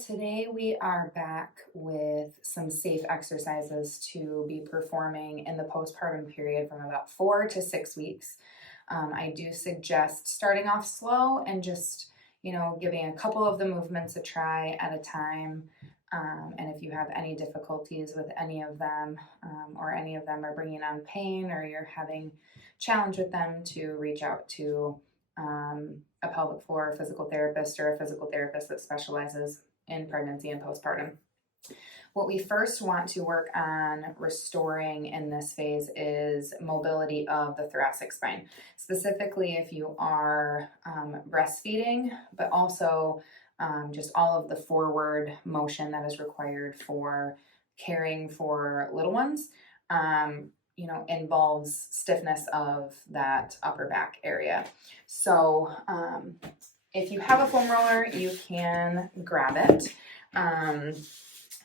Today we are back with some safe exercises to be performing in the postpartum period from about 4 to 6 weeks. I do suggest starting off slow and just, giving a couple of the movements a try at a time. And if you have any difficulties with any of them, or any of them are bringing on pain, or you're having challenge with them, to reach out to a pelvic floor physical therapist or a physical therapist that specializes in pregnancy and postpartum. What we first want to work on restoring in this phase is mobility of the thoracic spine, specifically if you are breastfeeding, but also just all of the forward motion that is required for caring for little ones. Involves stiffness of that upper back area. So if you have a foam roller, you can grab it.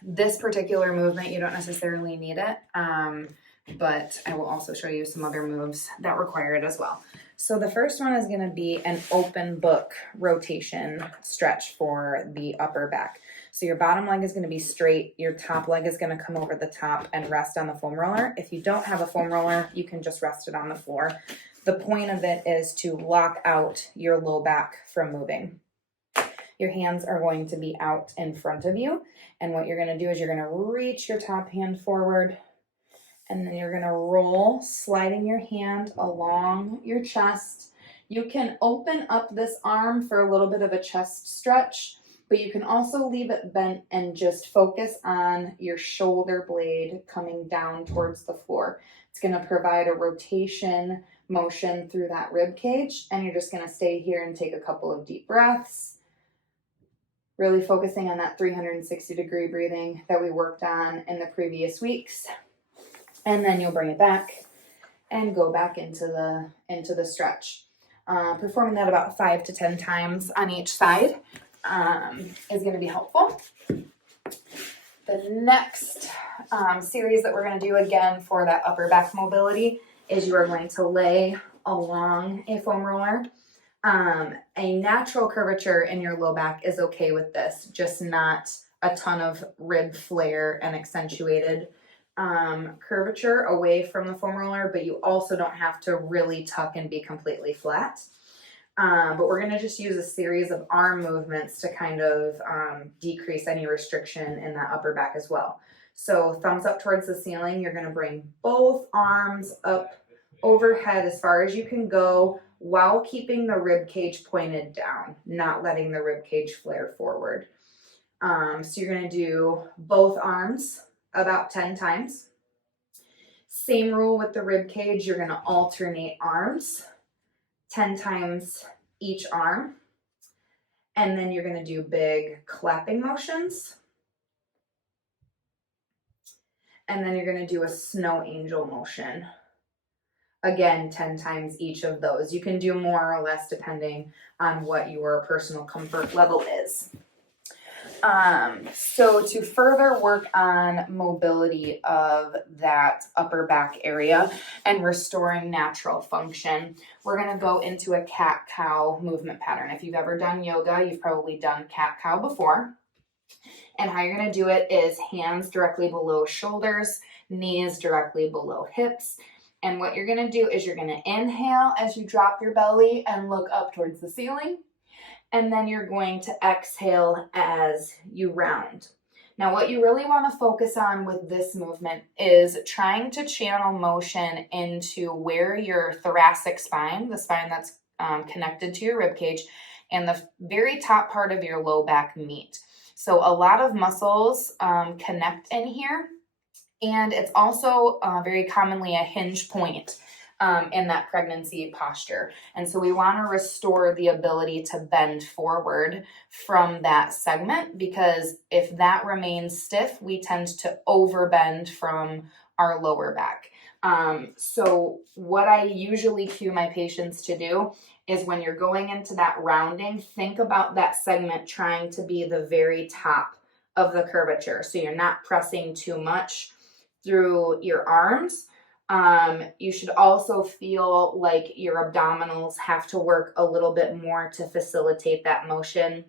This particular movement, you don't necessarily need it, but I will also show you some other moves that require it as well. So the first one is going to be an open book rotation stretch for the upper back. So your bottom leg is going to be straight. Your top leg is going to come over the top and rest on the foam roller. If you don't have a foam roller, you can just rest it on the floor. The point of it is to lock out your low back from moving. Your hands are going to be out in front of you. And what you're going to do is you're going to reach your top hand forward, and then you're going to roll, sliding your hand along your chest. You can open up this arm for a little bit of a chest stretch, but you can also leave it bent and just focus on your shoulder blade coming down towards the floor. It's going to provide a rotation motion through that rib cage, and you're just going to stay here and take a couple of deep breaths, really focusing on that 360-degree breathing that we worked on in the previous weeks. And then you'll bring it back and go back into the stretch. Performing that about 5 to 10 times on each side is going to be helpful. The next series that we're going to do again for that upper back mobility is you are going to lay along a foam roller. A natural curvature in your low back is okay with this, just not a ton of rib flare and accentuated curvature away from the foam roller, but you also don't have to really tuck and be completely flat. But we're going to just use a series of arm movements to kind of decrease any restriction in that upper back as well. So thumbs up towards the ceiling. You're going to bring both arms up overhead as far as you can go while keeping the rib cage pointed down, not letting the rib cage flare forward. So you're going to do both arms about 10 times. Same rule with the rib cage. You're going to alternate arms 10 times each arm. And then you're going to do big clapping motions. And then you're going to do a snow angel motion. Again, 10 times each of those. You can do more or less depending on what your personal comfort level is. So to further work on mobility of that upper back area and restoring natural function, we're going to go into a cat-cow movement pattern. If you've ever done yoga, you've probably done cat-cow before. And how you're going to do it is hands directly below shoulders, knees directly below hips. And what you're going to do is you're going to inhale as you drop your belly and look up towards the ceiling. And then you're going to exhale as you round. Now, what you really want to focus on with this movement is trying to channel motion into where your thoracic spine, the spine that's connected to your rib cage, and the very top part of your low back meet. So a lot of muscles connect in here, and it's also very commonly a hinge point in that pregnancy posture. And so we want to restore the ability to bend forward from that segment, because if that remains stiff, we tend to overbend from our lower back. So what I usually cue my patients to do is when you're going into that rounding, think about that segment trying to be the very top of the curvature. So you're not pressing too much through your arms. You should also feel like your abdominals have to work a little bit more to facilitate that motion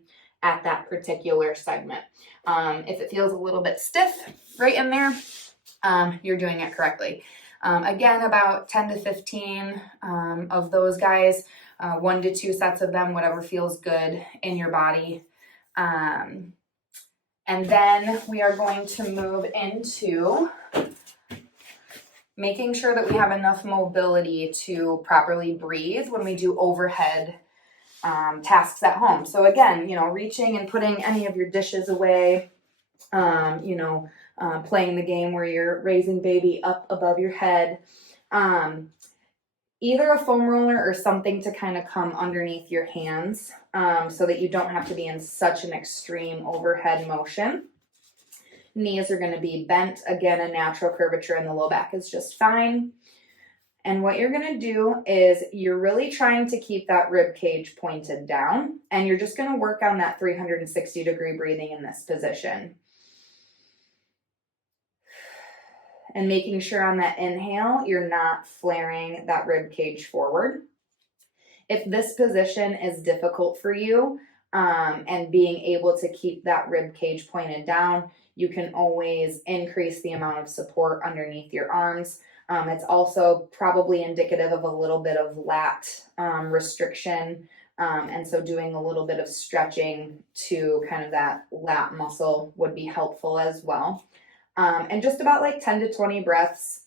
at that particular segment. If it feels a little bit stiff right in there, you're doing it correctly. Again, about 10 to 15 of those guys, 1 to 2 sets of them, whatever feels good in your body. And then we are going to move into making sure that we have enough mobility to properly breathe when we do overhead tasks at home. So again, reaching and putting any of your dishes away, playing the game where you're raising baby up above your head, either a foam roller or something to kind of come underneath your hands, so that you don't have to be in such an extreme overhead motion. Knees are going to be bent. Again, a natural curvature in the low back is just fine. And what you're going to do is you're really trying to keep that rib cage pointed down, and you're just going to work on that 360-degree breathing in this position. And making sure on that inhale, you're not flaring that rib cage forward. If this position is difficult for you, and being able to keep that rib cage pointed down, you can always increase the amount of support underneath your arms. It's also probably indicative of a little bit of lat restriction. And so doing a little bit of stretching to kind of that lat muscle would be helpful as well. And just about like 10 to 20 breaths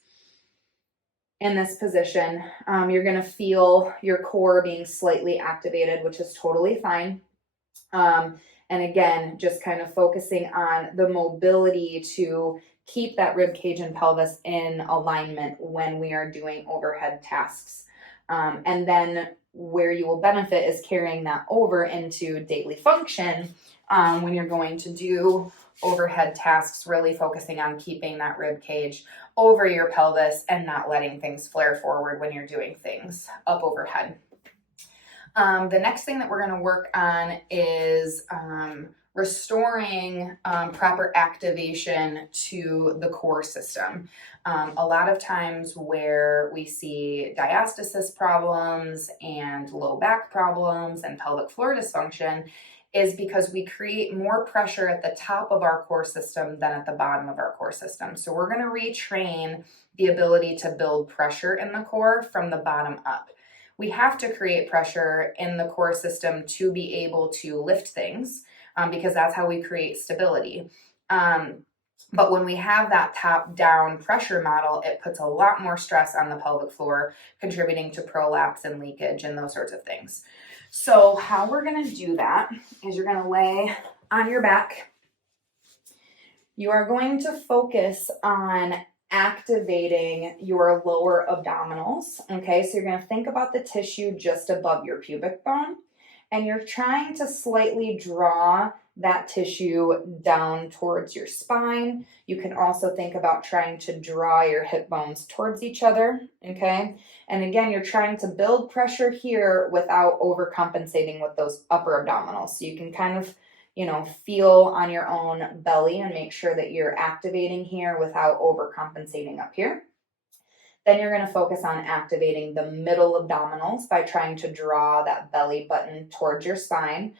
in this position. You're going to feel your core being slightly activated, which is totally fine. And again, just kind of focusing on the mobility to keep that rib cage and pelvis in alignment when we are doing overhead tasks. And then where you will benefit is carrying that over into daily function, when you're going to do overhead tasks, really focusing on keeping that rib cage over your pelvis and not letting things flare forward when you're doing things up overhead. The next thing that we're going to work on is restoring proper activation to the core system. A lot of times where we see diastasis problems and low back problems and pelvic floor dysfunction is because we create more pressure at the top of our core system than at the bottom of our core system. So we're going to retrain the ability to build pressure in the core from the bottom up. We have to create pressure in the core system to be able to lift things, because that's how we create stability. But when we have that top-down pressure model, it puts a lot more stress on the pelvic floor, contributing to prolapse and leakage and those sorts of things. So how we're going to do that is you're going to lay on your back. You are going to focus on activating your lower abdominals. Okay, so you're going to think about the tissue just above your pubic bone, and you're trying to slightly draw that tissue down towards your spine. You can also think about trying to draw your hip bones towards each other, okay? And again, you're trying to build pressure here without overcompensating with those upper abdominals. So you can kind of, feel on your own belly and make sure that you're activating here without overcompensating up here. Then you're going to focus on activating the middle abdominals by trying to draw that belly button towards your spine.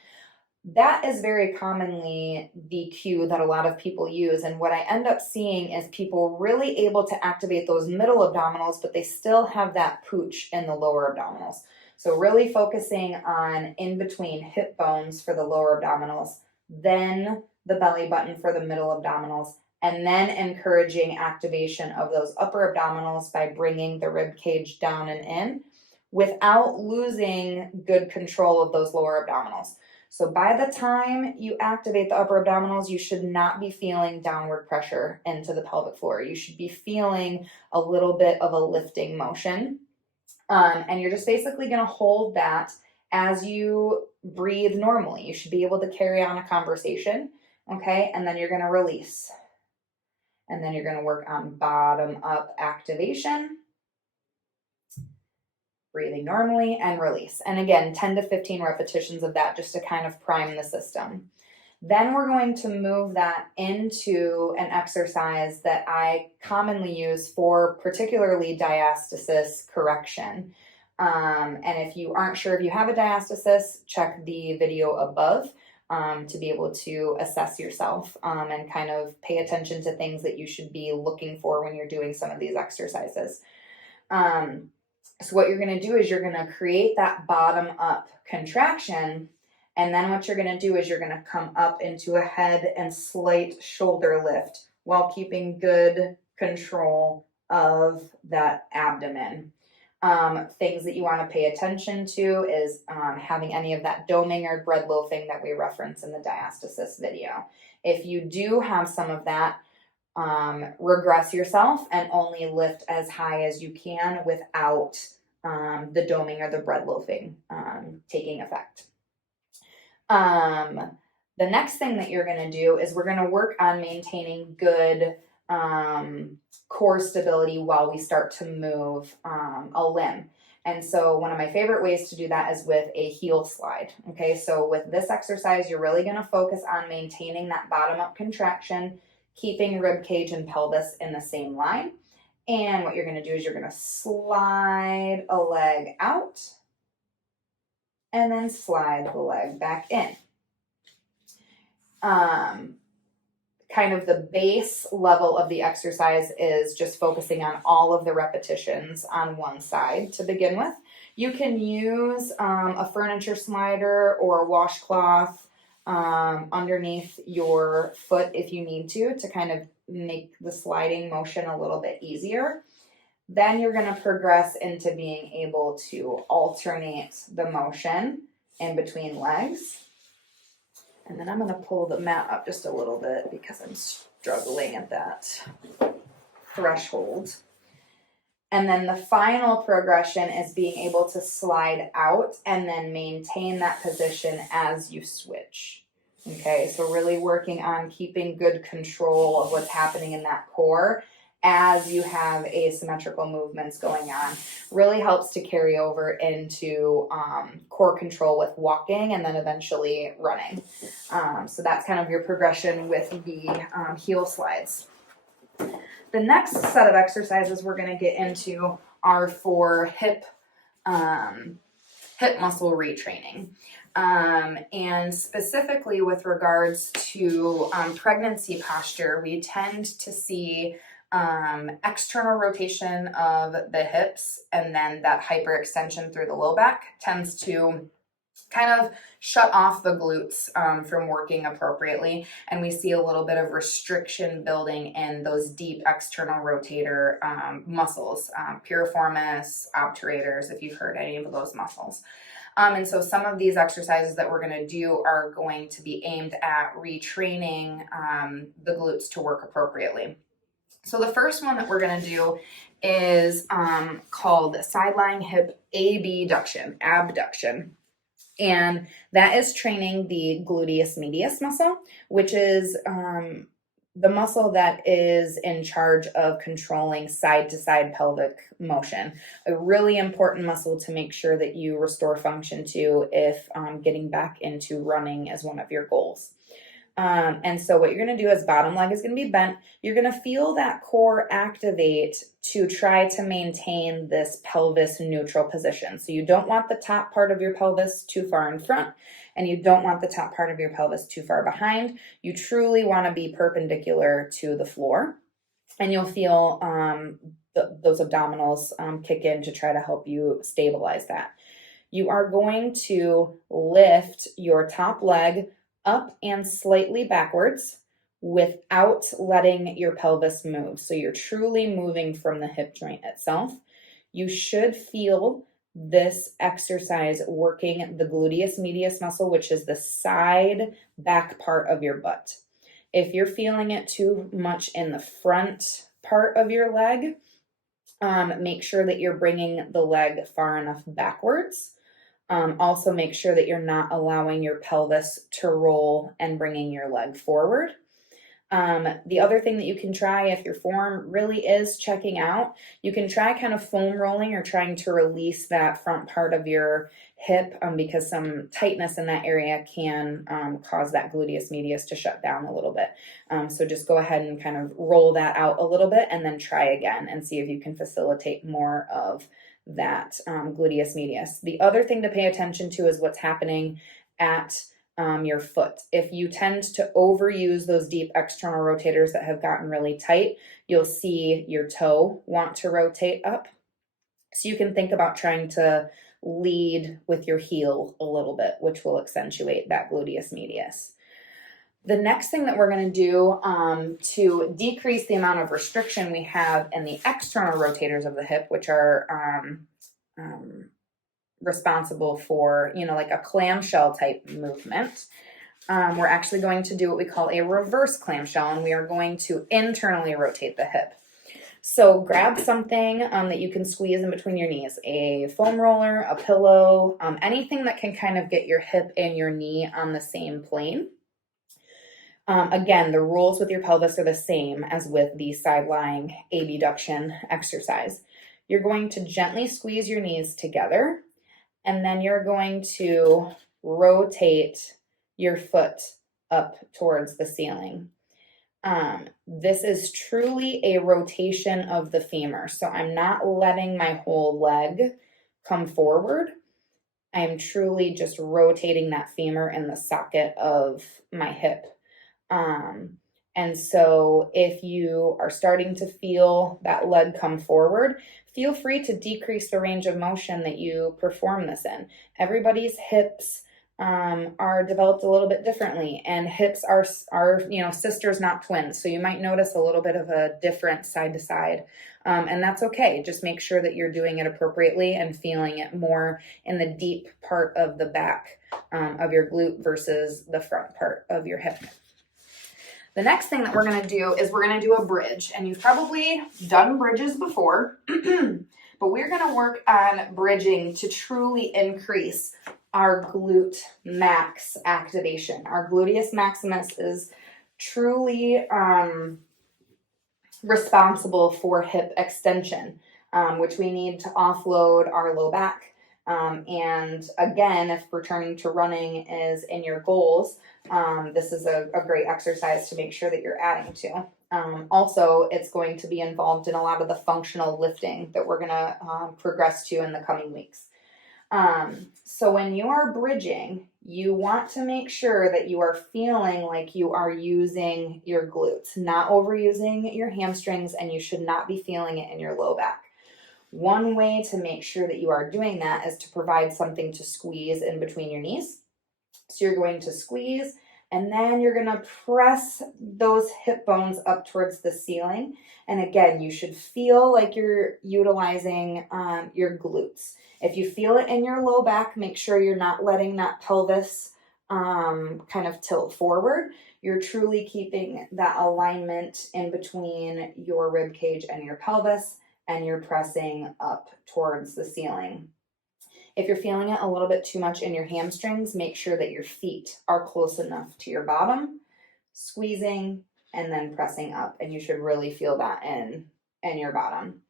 That is very commonly the cue that a lot of people use. And what I end up seeing is people really able to activate those middle abdominals, but they still have that pooch in the lower abdominals. So really focusing on in between hip bones for the lower abdominals, then the belly button for the middle abdominals, and then encouraging activation of those upper abdominals by bringing the rib cage down and in without losing good control of those lower abdominals. So by the time you activate the upper abdominals, you should not be feeling downward pressure into the pelvic floor. You should be feeling a little bit of a lifting motion. And you're just basically going to hold that as you breathe normally. You should be able to carry on a conversation, okay? And then you're going to release. And then you're going to work on bottom up activation, breathing normally, and release. And again, 10 to 15 repetitions of that just to kind of prime the system. Then we're going to move that into an exercise that I commonly use for particularly diastasis correction. And if you aren't sure if you have a diastasis, check the video above. to be able to assess yourself and kind of pay attention to things that you should be looking for when you're doing some of these exercises. So what you're going to do is you're going to create that bottom up contraction. And then what you're going to do is you're going to come up into a head and slight shoulder lift while keeping good control of that abdomen. Things that you want to pay attention to is having any of that doming or bread loafing that we referenced in the diastasis video. If you do have some of that, regress yourself and only lift as high as you can without the doming or the bread loafing taking effect. The next thing that you're going to do is we're going to work on maintaining good core stability while we start to move a limb. And so one of my favorite ways to do that is with a heel slide. Okay, so with this exercise, you're really going to focus on maintaining that bottom up contraction, keeping rib cage and pelvis in the same line. And what you're going to do is you're going to slide a leg out and then slide the leg back in. Kind of the base level of the exercise is just focusing on all of the repetitions on one side to begin with. You can use a furniture slider or a washcloth underneath your foot if you need to kind of make the sliding motion a little bit easier. Then you're going to progress into being able to alternate the motion in between legs. And then I'm going to pull the mat up just a little bit because I'm struggling at that threshold. And then the final progression is being able to slide out and then maintain that position as you switch. Okay, so really working on keeping good control of what's happening in that core as you have asymmetrical movements going on. Really helps to carry over into core control with walking and then eventually running. So that's kind of your progression with the heel slides. The next set of exercises we're going to get into are for hip muscle retraining. And specifically with regards to pregnancy posture, we tend to see external rotation of the hips, and then that hyperextension through the low back tends to kind of shut off the glutes from working appropriately, and we see a little bit of restriction building in those deep external rotator muscles, piriformis, obturators, if you've heard any of those muscles. And so some of these exercises that we're going to do are going to be aimed at retraining the glutes to work appropriately. So the first one that we're going to do is called sideline hip abduction. And that is training the gluteus medius muscle, which is the muscle that is in charge of controlling side-to-side pelvic motion. A really important muscle to make sure that you restore function to if getting back into running is one of your goals. And so what you're going to do is bottom leg is going to be bent. You're going to feel that core activate to try to maintain this pelvis neutral position. So you don't want the top part of your pelvis too far in front, and you don't want the top part of your pelvis too far behind. You truly want to be perpendicular to the floor, and you'll feel those abdominals kick in to try to help you stabilize that. You are going to lift your top leg up and slightly backwards without letting your pelvis move. So you're truly moving from the hip joint itself. You should feel this exercise working the gluteus medius muscle, which is the side back part of your butt. If you're feeling it too much in the front part of your leg, make sure that you're bringing the leg far enough backwards. Also make sure that you're not allowing your pelvis to roll and bringing your leg forward. The other thing that you can try if your form really is checking out, you can try kind of foam rolling or trying to release that front part of your hip because some tightness in that area can cause that gluteus medius to shut down a little bit. So just go ahead and kind of roll that out a little bit and then try again and see if you can facilitate more of that gluteus medius. The other thing to pay attention to is what's happening at your foot. If you tend to overuse those deep external rotators that have gotten really tight, you'll see your toe want to rotate up. So you can think about trying to lead with your heel a little bit, which will accentuate that gluteus medius. The next thing that we're going to do to decrease the amount of restriction we have in the external rotators of the hip, which are responsible for, like a clamshell type movement, we're actually going to do what we call a reverse clamshell, and we are going to internally rotate the hip. So grab something that you can squeeze in between your knees, a foam roller, a pillow, anything that can kind of get your hip and your knee on the same plane. Again, the rules with your pelvis are the same as with the side lying abduction exercise. You're going to gently squeeze your knees together, and then you're going to rotate your foot up towards the ceiling. This is truly a rotation of the femur. So I'm not letting my whole leg come forward. I am truly just rotating that femur in the socket of my hip. And so if you are starting to feel that leg come forward, feel free to decrease the range of motion that you perform this in. Everybody's hips are developed a little bit differently, and hips are sisters, not twins. So you might notice a little bit of a difference side to side, and that's okay. Just make sure that you're doing it appropriately and feeling it more in the deep part of the back of your glute versus the front part of your hip. The next thing that we're going to do is we're going to do a bridge, and you've probably done bridges before, but we're going to work on bridging to truly increase our glute max activation. Our gluteus maximus is truly responsible for hip extension, which we need to offload our low back. And again, if returning to running is in your goals, this is a great exercise to make sure that you're adding to. Also, it's going to be involved in a lot of the functional lifting that we're going to progress to in the coming weeks. So when you are bridging, you want to make sure that you are feeling like you are using your glutes, not overusing your hamstrings, and you should not be feeling it in your low back. One way to make sure that you are doing that is to provide something to squeeze in between your knees. So you're going to squeeze, and then you're going to press those hip bones up towards the ceiling. And again, you should feel like you're utilizing your glutes. If you feel it in your low back, make sure you're not letting that pelvis kind of tilt forward. You're truly keeping that alignment in between your rib cage and your pelvis, and you're pressing up towards the ceiling. If you're feeling it a little bit too much in your hamstrings, make sure that your feet are close enough to your bottom, squeezing and then pressing up, and you should really feel that in your bottom.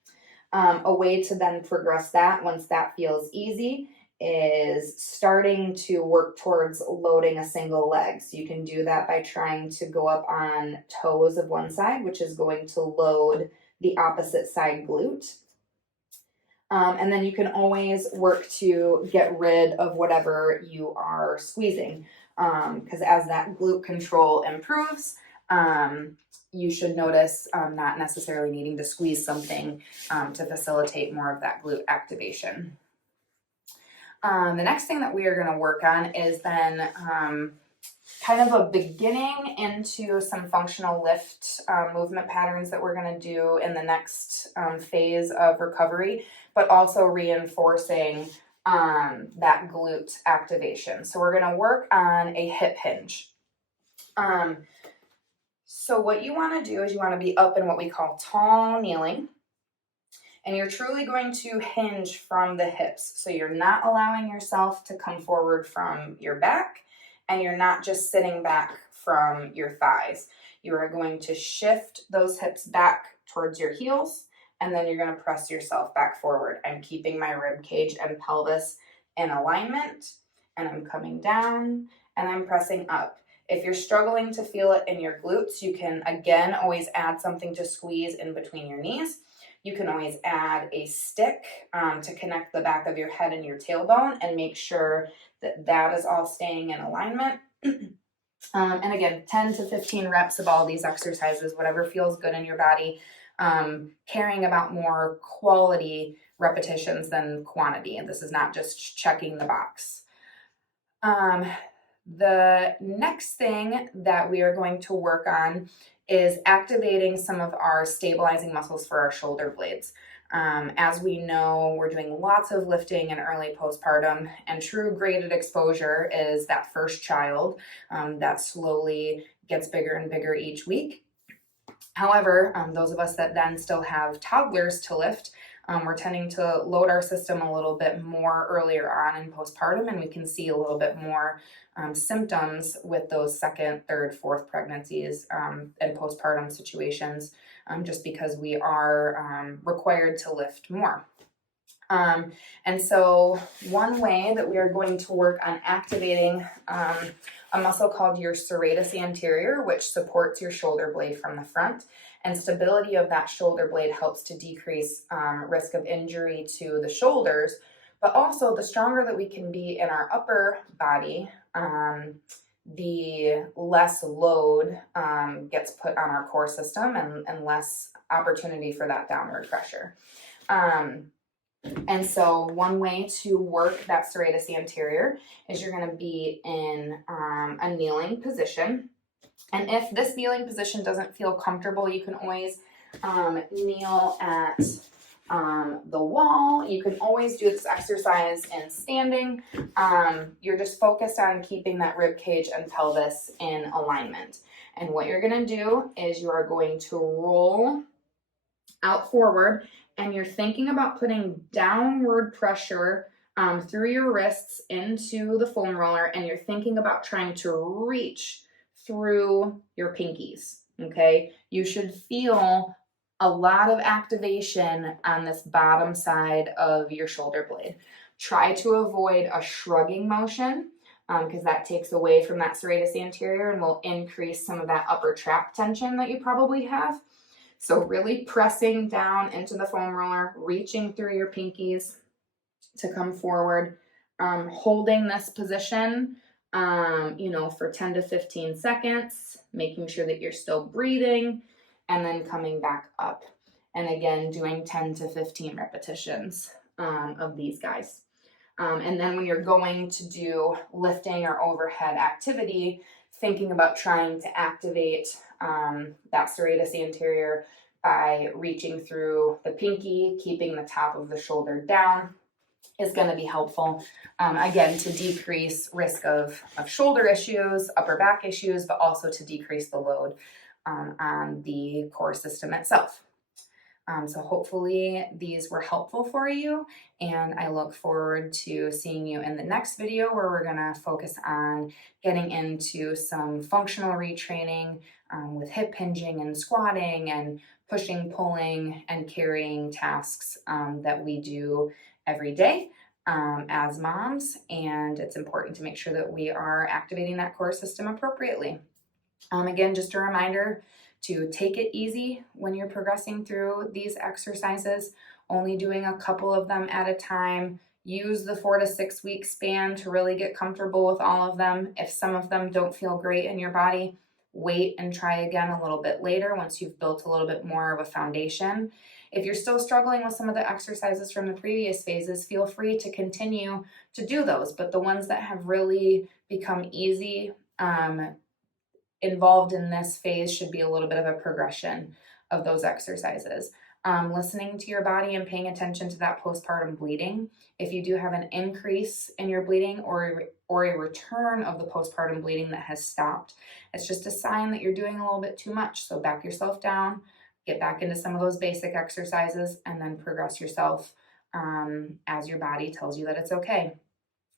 A way to then progress that once that feels easy is starting to work towards loading a single leg. So you can do that by trying to go up on toes of one side, which is going to load the opposite side glute. And then you can always work to get rid of whatever you are squeezing, because as that glute control improves, you should notice not necessarily needing to squeeze something to facilitate more of that glute activation. The next thing that we are going to work on is then kind of a beginning into some functional lift movement patterns that we're going to do in the next phase of recovery, but also reinforcing that glute activation. So we're going to work on a hip hinge. So what you want to do is you want to be up in what we call tall kneeling, and you're truly going to hinge from the hips. So you're not allowing yourself to come forward from your back, and you're not just sitting back from your thighs. You are going to shift those hips back towards your heels, and then you're going to press yourself back forward. I'm keeping my rib cage and pelvis in alignment, and I'm coming down, and I'm pressing up. If you're struggling to feel it in your glutes, you can, again, always add something to squeeze in between your knees. You can always add a stick to connect the back of your head and your tailbone and make sure that that is all staying in alignment. And again, 10 to 15 reps of all these exercises, whatever feels good in your body. Caring about more quality repetitions than quantity. And this is not just checking the box. The next thing that we are going to work on is activating some of our stabilizing muscles for our shoulder blades. As we know, we're doing lots of lifting in early postpartum, and true graded exposure is that first child that slowly gets bigger and bigger each week. However, those of us that then still have toddlers to lift, we're tending to load our system a little bit more earlier on in postpartum, and we can see a little bit more symptoms with those second, third, fourth pregnancies and postpartum situations, just because we are required to lift more. And so one way that we are going to work on activating a muscle called your serratus anterior, which supports your shoulder blade from the front, and stability of that shoulder blade helps to decrease risk of injury to the shoulders, but also the stronger that we can be in our upper body, the less load gets put on our core system and less opportunity for that downward pressure. And so one way to work that serratus anterior is you're going to be in a kneeling position. And if this kneeling position doesn't feel comfortable, you can always kneel at the wall. You can always do this exercise in standing. You're just focused on keeping that rib cage and pelvis in alignment. And what you're going to do is you are going to roll out forward, and you're thinking about putting downward pressure through your wrists into the foam roller, and you're thinking about trying to reach through your pinkies, okay? You should feel a lot of activation on this bottom side of your shoulder blade. Try to avoid a shrugging motion because that takes away from that serratus anterior and will increase some of that upper trap tension that you probably have. So really pressing down into the foam roller, reaching through your pinkies to come forward, holding this position, for 10 to 15 seconds, making sure that you're still breathing, and then coming back up. And again, doing 10 to 15 repetitions of these guys. And then when you're going to do lifting or overhead activity, thinking about trying to activate that serratus anterior by reaching through the pinky, keeping the top of the shoulder down is going to be helpful, again, to decrease risk of shoulder issues, upper back issues, but also to decrease the load on the core system itself. So hopefully these were helpful for you, and I look forward to seeing you in the next video where we're going to focus on getting into some functional retraining with hip hinging and squatting and pushing, pulling, and carrying tasks that we do every day as moms, and it's important to make sure that we are activating that core system appropriately. Again, just a reminder to take it easy when you're progressing through these exercises, only doing a couple of them at a time. Use the 4 to 6 week span to really get comfortable with all of them. If some of them don't feel great in your body, wait and try again a little bit later once you've built a little bit more of a foundation. If you're still struggling with some of the exercises from the previous phases, feel free to continue to do those. But the ones that have really become easy, involved in this phase should be a little bit of a progression of those exercises. Listening to your body and paying attention to that postpartum bleeding. If you do have an increase in your bleeding or a return of the postpartum bleeding that has stopped, it's just a sign that you're doing a little bit too much. So back yourself down, get back into some of those basic exercises, and then progress yourself as your body tells you that it's okay.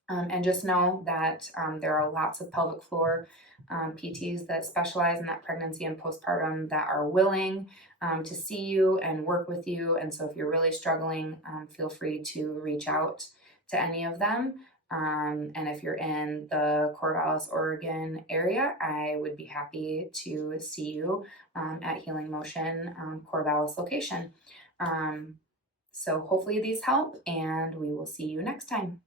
And just know that there are lots of pelvic floor PTs that specialize in that pregnancy and postpartum that are willing to see you and work with you. And so if you're really struggling, feel free to reach out to any of them. And if you're in the Corvallis, Oregon area, I would be happy to see you at Healing Motion Corvallis location. So hopefully these help, and we will see you next time.